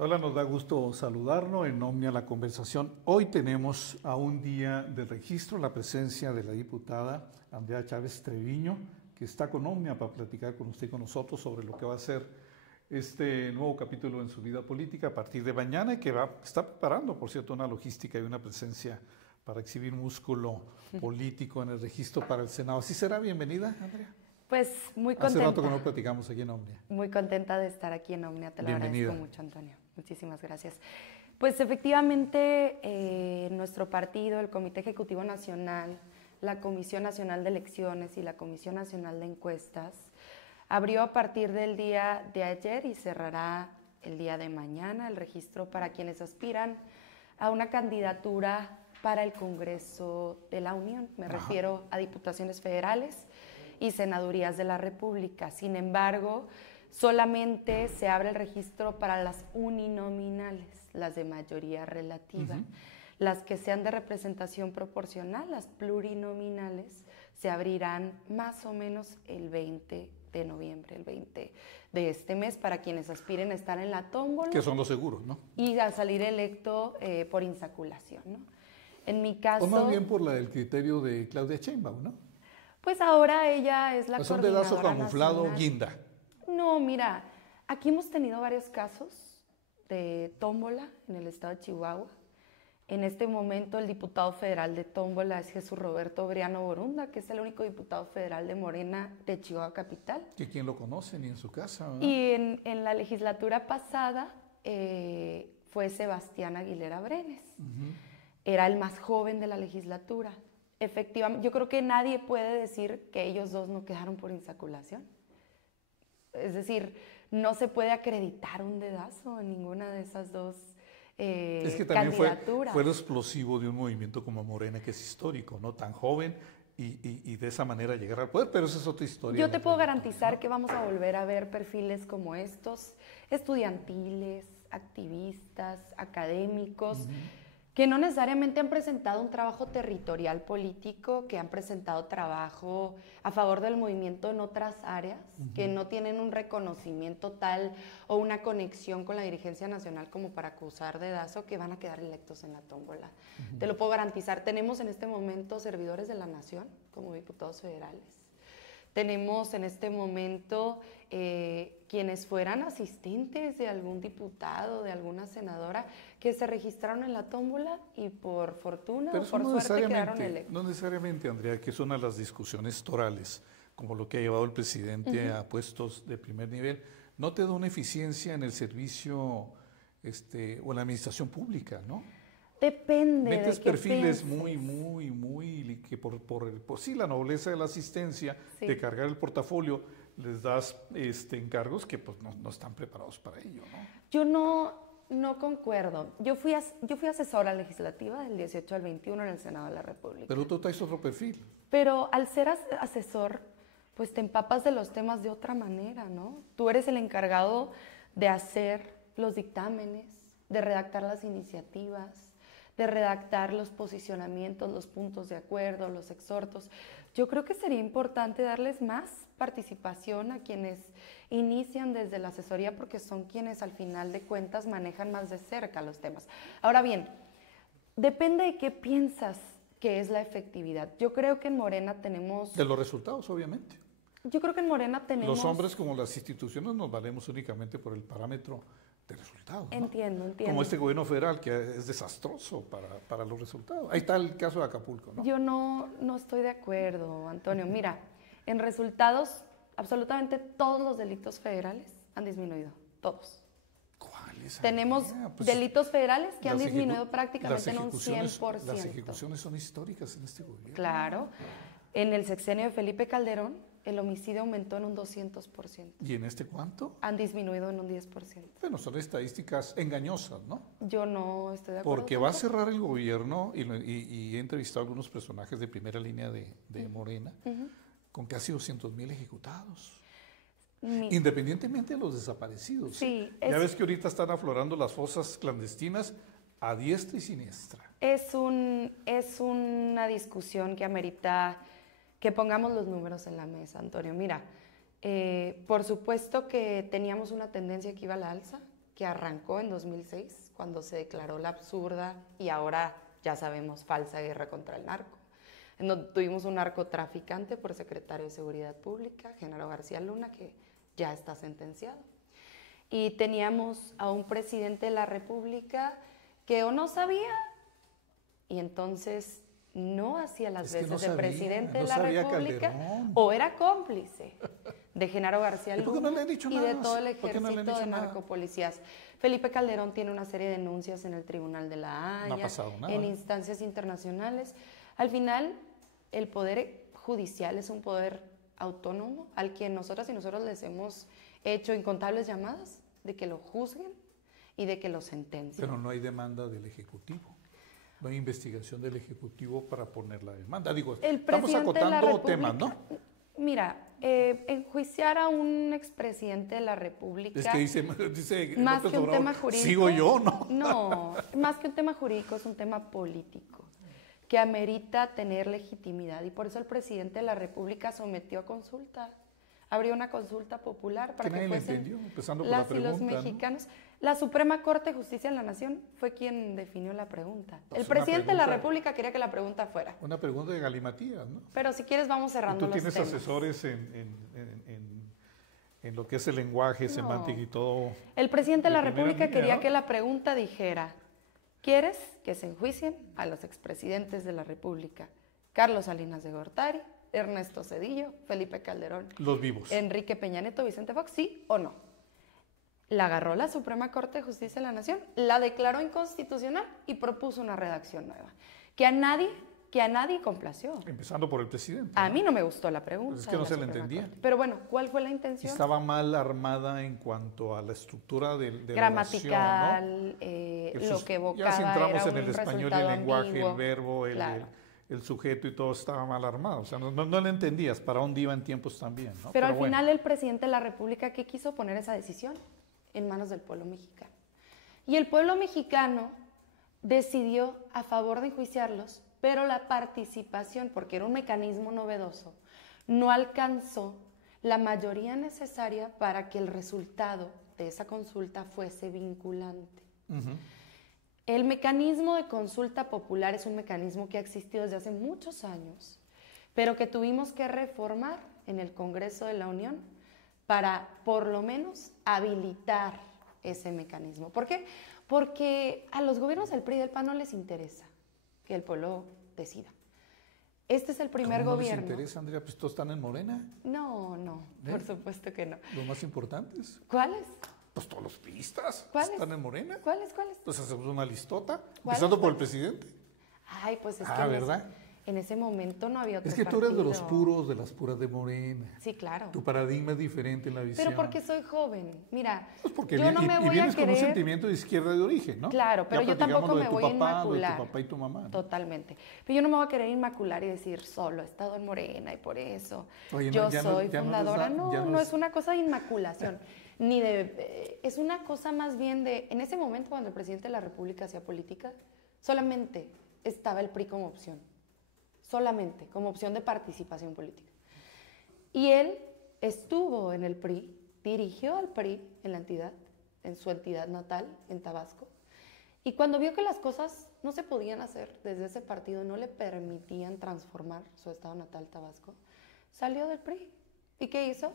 Hola, nos da gusto saludarnos en Omnia la conversación. Hoy tenemos a un día de registro la presencia de la diputada Andrea Chávez Treviño, que está con Omnia para platicar con usted y con nosotros sobre lo que va a ser este nuevo capítulo en su vida política a partir de mañana y que está preparando, por cierto, una logística y una presencia para exhibir músculo político en el registro para el Senado. ¿Así será? Bienvenida, Andrea. Pues muy contenta. Hace rato que no platicamos aquí en Omnia. Muy contenta de estar aquí en Omnia, te lo Bienvenida. agradezco mucho, Antonio. Muchísimas gracias. Pues efectivamente, nuestro partido, el Comité Ejecutivo Nacional, la Comisión Nacional de Elecciones y la Comisión Nacional de Encuestas abrió a partir del día de ayer y cerrará el día de mañana el registro para quienes aspiran a una candidatura para el Congreso de la Unión. Me refiero a diputaciones federales y senadurías de la República. Sin embargo, solamente se abre el registro para las uninominales, las de mayoría relativa. Las que sean de representación proporcional, las plurinominales, se abrirán más o menos el 20 de noviembre, el 20 de este mes, para quienes aspiren a estar en la tómbola. Que son los seguros, ¿no? Y a salir electo por insaculación, ¿no? En mi caso... O más bien por el criterio de Claudia Sheinbaum, ¿no? Pues ahora ella es la coordinadora dedazo camuflado, nacional. guinda. No, mira, aquí hemos tenido varios casos de tómbola en el estado de Chihuahua. En este momento el diputado federal de tómbola es Jesús Roberto Briano Borunda, que es el único diputado federal de Morena de Chihuahua Capital. Que quién lo conoce ni en su casa, ¿verdad? Y en la legislatura pasada fue Sebastián Aguilera Brenes. Era el más joven de la legislatura. Efectivamente, yo creo que nadie puede decir que ellos dos no quedaron por insaculación. Es decir, no se puede acreditar un dedazo en ninguna de esas dos es que también candidaturas. fue lo explosivo de un movimiento como Morena, que es histórico, ¿no? Tan joven y de esa manera llegar al poder, pero esa es otra historia. Yo te puedo garantizar que vamos a volver a ver perfiles como estos, estudiantiles, activistas, académicos, que no necesariamente han presentado un trabajo territorial político, que han presentado trabajo a favor del movimiento en otras áreas, que no tienen un reconocimiento tal o una conexión con la dirigencia nacional como para acusar dedazo, que van a quedar electos en la tómbola. Te lo puedo garantizar. Tenemos en este momento servidores de la nación como diputados federales. Tenemos en este momento quienes fueran asistentes de algún diputado, de alguna senadora, que se registraron en la tómbola y por fortuna o por suerte quedaron electos. No necesariamente, Andrea, que son las discusiones torales, como lo que ha llevado el presidente a puestos de primer nivel, no te da una eficiencia en el servicio o en la administración pública, ¿no? Depende. Metes de qué perfiles pienses. muy, que por sí, la nobleza de la asistencia, de cargar el portafolio, les das encargos que pues no están preparados para ello, ¿no? Yo no concuerdo. Yo fui asesora legislativa del 18 al 21 en el Senado de la República. Pero tú traes otro perfil. Pero al ser asesor, pues te empapas de los temas de otra manera, ¿no? Tú eres el encargado de hacer los dictámenes, de redactar las iniciativas, de redactar los posicionamientos, los puntos de acuerdo, los exhortos. Yo creo que sería importante darles más participación a quienes inician desde la asesoría, porque son quienes al final de cuentas manejan más de cerca los temas. Ahora bien, depende de qué piensas que es la efectividad. Yo creo que en Morena tenemos... De los resultados, obviamente. Yo creo que en Morena tenemos... Los hombres como las instituciones nos valemos únicamente por el parámetro de resultados, ¿no? Entiendo. Como este gobierno federal que es desastroso para los resultados. Ahí está el caso de Acapulco, ¿no? Yo no estoy de acuerdo, Antonio. Mira, en resultados, absolutamente todos los delitos federales han disminuido, todos. ¿Cuáles? Tenemos Pues, delitos federales que han disminuido prácticamente en un 100%. Las ejecuciones son históricas en este gobierno. Claro. En el sexenio de Felipe Calderón, el homicidio aumentó en un 200%. ¿Y en este cuánto? Han disminuido en un 10%. Bueno, son estadísticas engañosas, ¿no? Yo no estoy de acuerdo. Porque va a cerrar el gobierno y he entrevistado a algunos personajes de primera línea de Morena con casi 200,000 ejecutados. Independientemente de los desaparecidos. Sí, ya ves que ahorita están aflorando las fosas clandestinas a diestra y siniestra. Es una discusión que amerita que pongamos los números en la mesa, Antonio. Mira, por supuesto que teníamos una tendencia que iba a la alza, que arrancó en 2006, cuando se declaró la absurda y ahora ya sabemos falsa guerra contra el narco. En donde tuvimos un narcotraficante por secretario de Seguridad Pública, Genaro García Luna, que ya está sentenciado. Y teníamos a un presidente de la República que o no sabía y entonces no hacía las veces de presidente de la República, Calderón, o era cómplice de Genaro García Luna y de todo el ejército de narcopolicías. Felipe Calderón tiene una serie de denuncias en el Tribunal de la Haya, no ha pasado nada, en instancias internacionales. Al final, el poder judicial es un poder autónomo al que nosotras y nosotros les hemos hecho incontables llamadas de que lo juzguen y de que lo sentencien. Pero no hay demanda del Ejecutivo. No hay investigación del Ejecutivo para poner la demanda. Digo, estamos acotando temas, ¿no? Mira, enjuiciar a un expresidente de la República... Es que dice más López que un Obrador, tema jurídico... ¿sigo yo, no? No, más que un tema jurídico, es un tema político que amerita tener legitimidad. Y por eso el presidente de la República sometió a consulta. Abrió una consulta popular para que fuesen las y los mexicanos. ¿No? La Suprema Corte de Justicia de la Nación fue quien definió la pregunta. El presidente de la República quería que la pregunta fuera. Una pregunta de galimatías, ¿no? Pero si quieres vamos cerrando los temas. Tú tienes asesores en lo que es el lenguaje, semántica y todo. El presidente de la República quería que la pregunta dijera: ¿quieres que se enjuicien a los expresidentes de la República? Carlos Salinas de Gortari, Ernesto Zedillo, Felipe Calderón, los vivos, Enrique Peña Nieto, Vicente Fox, ¿sí o no? La agarró la Suprema Corte de Justicia de la Nación, la declaró inconstitucional y propuso una redacción nueva, que a nadie complació. Empezando por el presidente. A mí no me gustó la pregunta. Pues es que no se la entendía. Corte. Pero bueno, ¿cuál fue la intención? Estaba mal armada en cuanto a la estructura de gramatical, la oración, ¿no? Lo que evocaba ya si entramos era en el español y el lenguaje, el verbo, el sujeto y todo estaba mal armado. O sea, no lo entendías para dónde iba en tiempos también, ¿no? Pero al final el presidente de la República, ¿qué quiso? Poner esa decisión en manos del pueblo mexicano. Y el pueblo mexicano decidió a favor de enjuiciarlos, pero la participación, porque era un mecanismo novedoso, no alcanzó la mayoría necesaria para que el resultado de esa consulta fuese vinculante. El mecanismo de consulta popular es un mecanismo que ha existido desde hace muchos años, pero que tuvimos que reformar en el Congreso de la Unión para, por lo menos, habilitar ese mecanismo. ¿Por qué? Porque a los gobiernos del PRI y del PAN no les interesa que el pueblo decida. Este es el primer gobierno. ¿No les interesa, Andrea? Pues todos están en Morena. No, por supuesto que no. ¿Los más importantes? ¿Cuáles? Pues todos los pistas están en Morena. ¿Cuáles? Entonces hacemos una listota, empezando por el presidente. Ay, pues es que ¿verdad? En ese momento no había otro partido. Es que tú eres de los puros, de las puras de Morena. Sí, claro. Tu paradigma es diferente en la visión. Pero porque soy joven. Mira, pues porque yo no me voy vienes a querer... con un sentimiento de izquierda de origen, ¿no? Claro, pero yo tampoco me voy a inmacular. De tu papá y tu mamá, ¿no? Totalmente. Pero yo no me voy a querer inmacular y decir, solo he estado en Morena y por eso Oye, yo soy fundadora. No es una cosa de inmaculación. Ni de... es una cosa más bien de... En ese momento, cuando el presidente de la República hacía política, solamente estaba el PRI como opción. Solamente, como opción de participación política. Y él estuvo en el PRI, dirigió al PRI en la entidad, en su entidad natal, en Tabasco, y cuando vio que las cosas no se podían hacer desde ese partido, no le permitían transformar su estado natal, Tabasco, salió del PRI. ¿Y qué hizo?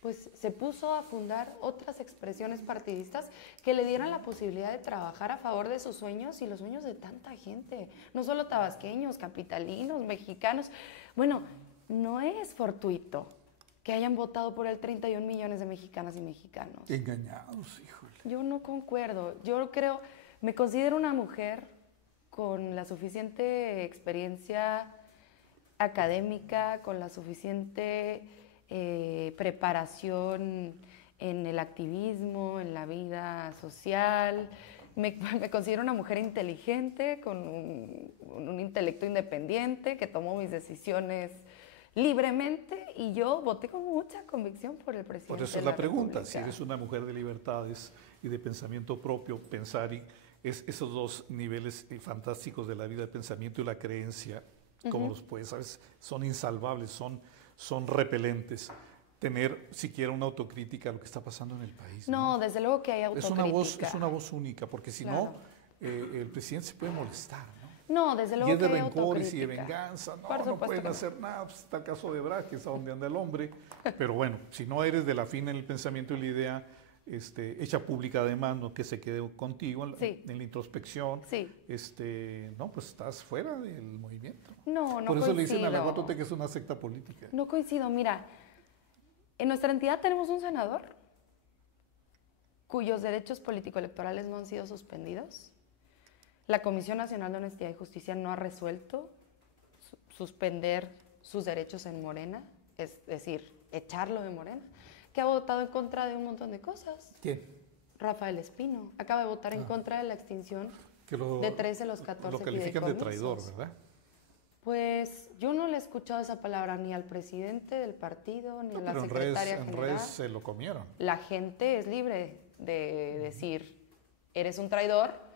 Pues se puso a fundar otras expresiones partidistas que le dieran la posibilidad de trabajar a favor de sus sueños y los sueños de tanta gente, no solo tabasqueños, capitalinos, mexicanos. Bueno, no es fortuito que hayan votado por él 31 millones de mexicanas y mexicanos. Engañados, híjole. Yo no concuerdo. Yo creo, me considero una mujer con la suficiente experiencia académica, con la suficiente... preparación en el activismo, en la vida social. Me considero una mujer inteligente, con un intelecto independiente, que tomo mis decisiones libremente, y yo voté con mucha convicción por el presidente. Por eso es la pregunta, si eres una mujer de libertades y de pensamiento propio, pensar y esos dos niveles fantásticos de la vida, el pensamiento y la creencia, como los puedes, ¿sabes? Son insalvables, son repelentes. tener siquiera una autocrítica a lo que está pasando en el país. No, desde luego que hay autocrítica. Es una voz única, porque si no, el presidente se puede molestar, ¿no? No, desde luego y es de que hay rencores y de venganza, no pueden no. hacer nada, pues está el caso de Ebrard, que es a donde anda el hombre, pero bueno, si no eres de la fina en el pensamiento y la idea, hecha pública además, no que se quede contigo en la introspección, no, pues estás fuera del movimiento. No Por eso coincido. le dicen a la 4T que es una secta política. No coincido, mira, en nuestra entidad tenemos un senador cuyos derechos político-electorales no han sido suspendidos. La Comisión Nacional de Honestidad y Justicia no ha resuelto suspender sus derechos en Morena, es decir, echarlo de Morena, que ha votado en contra de un montón de cosas. ¿Quién? Rafael Espino. Acaba de votar en contra de la extinción de 13 de los 14 Lo califican de traidor, ¿verdad? Pues yo no le he escuchado esa palabra ni al presidente del partido, ni a la secretaria general. En redes se lo comieron. La gente es libre de decir, eres un traidor,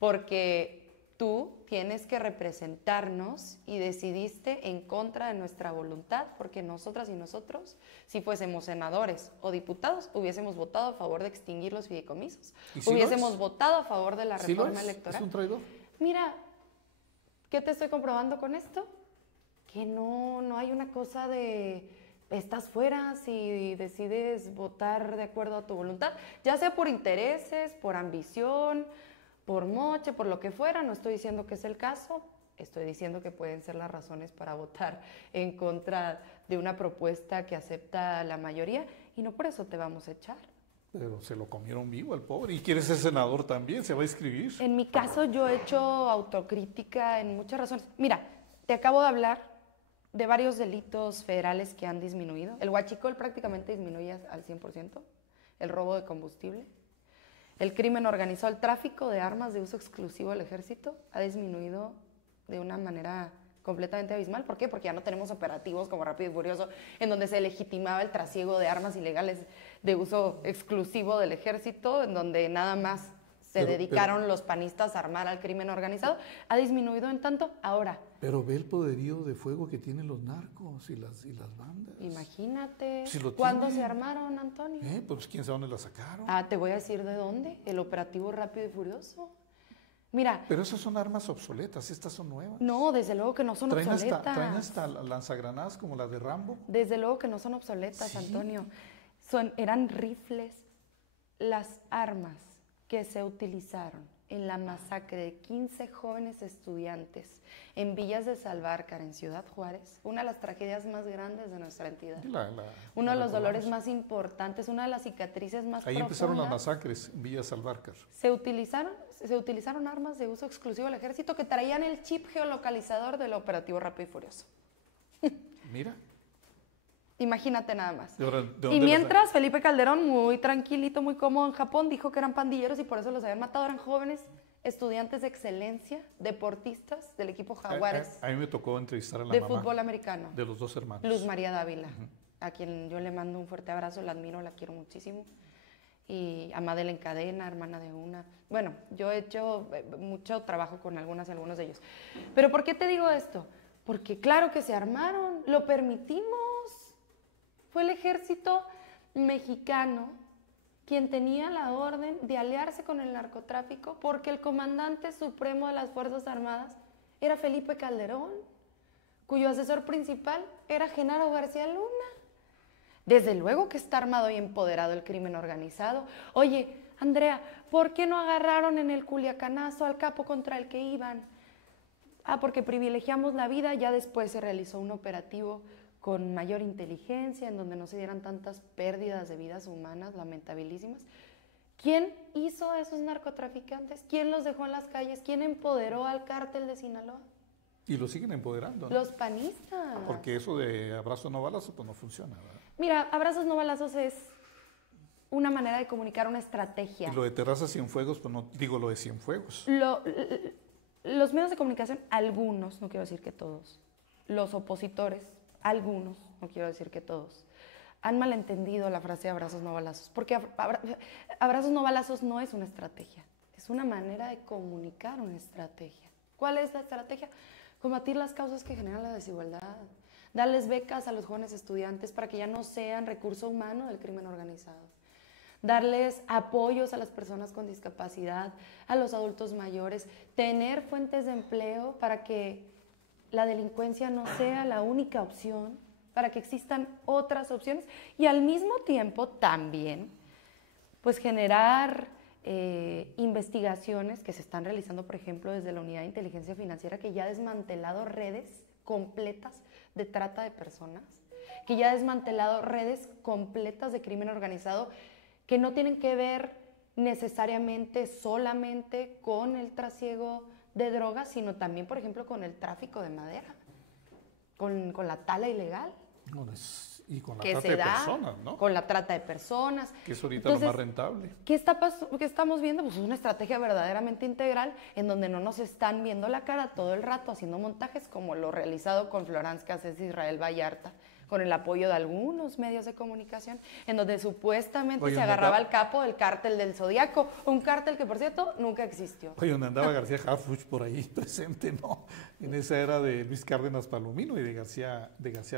porque tú tienes que representarnos y decidiste en contra de nuestra voluntad, porque nosotras y nosotros, si fuésemos senadores o diputados, hubiésemos votado a favor de extinguir los fideicomisos, hubiésemos votado a favor de la reforma electoral. ¿Es un traidor? Mira, ¿qué te estoy comprobando con esto? Que no hay una cosa de estás fuera si decides votar de acuerdo a tu voluntad, ya sea por intereses, por ambición, por moche, por lo que fuera. No estoy diciendo que es el caso, estoy diciendo que pueden ser las razones para votar en contra de una propuesta que acepta la mayoría y no por eso te vamos a echar. Pero se lo comieron vivo al pobre. ¿Y quiere ser senador también? ¿Se va a inscribir? En mi caso yo he hecho autocrítica en muchas razones. Mira, te acabo de hablar de varios delitos federales que han disminuido. El huachicol prácticamente disminuye al 100%, el robo de combustible. El crimen organizado, el tráfico de armas de uso exclusivo del ejército ha disminuido de una manera completamente abismal. ¿Por qué? Porque ya no tenemos operativos como Rápido y Furioso, en donde se legitimaba el trasiego de armas ilegales de uso exclusivo del ejército, en donde nada más se dedicaron los panistas a armar al crimen organizado. Ha disminuido en tanto ahora. Pero ve el poderío de fuego que tienen los narcos y las bandas. Imagínate. Si ¿Cuándo se armaron, Antonio? Pues quién sabe dónde la sacaron. Te voy a decir de dónde. El operativo Rápido y Furioso. Mira. Pero esas son armas obsoletas, estas son nuevas. No, desde luego que no son obsoletas. ¿Traen hasta lanzagranadas como las de Rambo? Desde luego que no son obsoletas, ¿sí? Antonio. Eran rifles. Las armas que se utilizaron en la masacre de 15 jóvenes estudiantes en Villas de Salvarcar, en Ciudad Juárez, una de las tragedias más grandes de nuestra entidad. Uno de los dolores más importantes, una de las cicatrices más profundas. Ahí empezaron las masacres en Villas Salvarcar. Se utilizaron armas de uso exclusivo del ejército que traían el chip geolocalizador del operativo Rápido y Furioso. Mira. Imagínate nada más. ¿De dónde y mientras Felipe Calderón, muy tranquilito, muy cómodo en Japón, dijo que eran pandilleros y por eso los habían matado. Eran jóvenes estudiantes de excelencia, deportistas del equipo Jaguares. A mí me tocó entrevistar a la de mamá fútbol americano. De los dos hermanos. Luz María Dávila, a quien yo le mando un fuerte abrazo, la admiro, la quiero muchísimo. Y a Madeleine Cadena, hermana de una. Bueno, yo he hecho mucho trabajo con algunas y algunos de ellos. Pero ¿por qué te digo esto? Porque claro que se armaron, lo permitimos. Fue el ejército mexicano quien tenía la orden de aliarse con el narcotráfico porque el comandante supremo de las Fuerzas Armadas era Felipe Calderón, cuyo asesor principal era Genaro García Luna. Desde luego que está armado y empoderado el crimen organizado. Oye, Andrea, ¿por qué no agarraron en el Culiacanazo al capo contra el que iban? Porque privilegiamos la vida, ya después se realizó un operativo con mayor inteligencia, en donde no se dieran tantas pérdidas de vidas humanas lamentabilísimas. ¿Quién hizo a esos narcotraficantes? ¿Quién los dejó en las calles? ¿Quién empoderó al cártel de Sinaloa? Y lo siguen empoderando, ¿no? Los panistas. Porque eso de abrazo no balazo, pues no funciona, ¿verdad? Mira, abrazos no balazos es una manera de comunicar una estrategia. Y lo de Terraza Cienfuegos, pues no digo lo de Cienfuegos. Los medios de comunicación, algunos, no quiero decir que todos, los opositores, algunos, no quiero decir que todos, han malentendido la frase de abrazos no balazos, porque abrazos no balazos no es una estrategia, es una manera de comunicar una estrategia. ¿Cuál es la estrategia? Combatir las causas que generan la desigualdad, darles becas a los jóvenes estudiantes para que ya no sean recurso humano del crimen organizado, darles apoyos a las personas con discapacidad, a los adultos mayores, tener fuentes de empleo para que la delincuencia no sea la única opción, para que existan otras opciones y al mismo tiempo también pues generar investigaciones que se están realizando, por ejemplo, desde la Unidad de Inteligencia Financiera, que ya ha desmantelado redes completas de trata de personas, que ya ha desmantelado redes completas de crimen organizado que no tienen que ver necesariamente solamente con el trasiego de drogas, sino también, por ejemplo, con el tráfico de madera, con la tala ilegal. Y con la trata de personas, ¿no? Con la trata de personas. Que es ahorita lo más rentable. ¿Qué estamos viendo? Pues una estrategia verdaderamente integral en donde no nos están viendo la cara todo el rato haciendo montajes como lo realizado con Florence Cassés y Israel Vallarta, con el apoyo de algunos medios de comunicación, en donde supuestamente se agarraba al capo del cártel del Zodiaco, un cártel que, por cierto, nunca existió. Oye, donde andaba García Harfuch por ahí presente, ¿no? En esa era de Luis Cárdenas Palomino y de García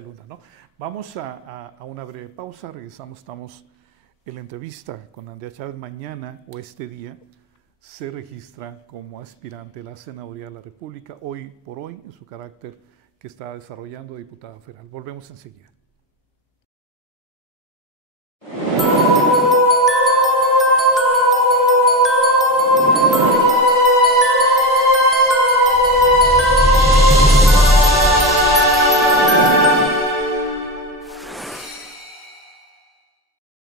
Luna, ¿no? Vamos a una breve pausa, regresamos, estamos en la entrevista con Andrea Chávez. Mañana o este día se registra como aspirante a la Senaduría de la República, hoy por hoy, en su carácter que está desarrollando diputada federal. Volvemos enseguida.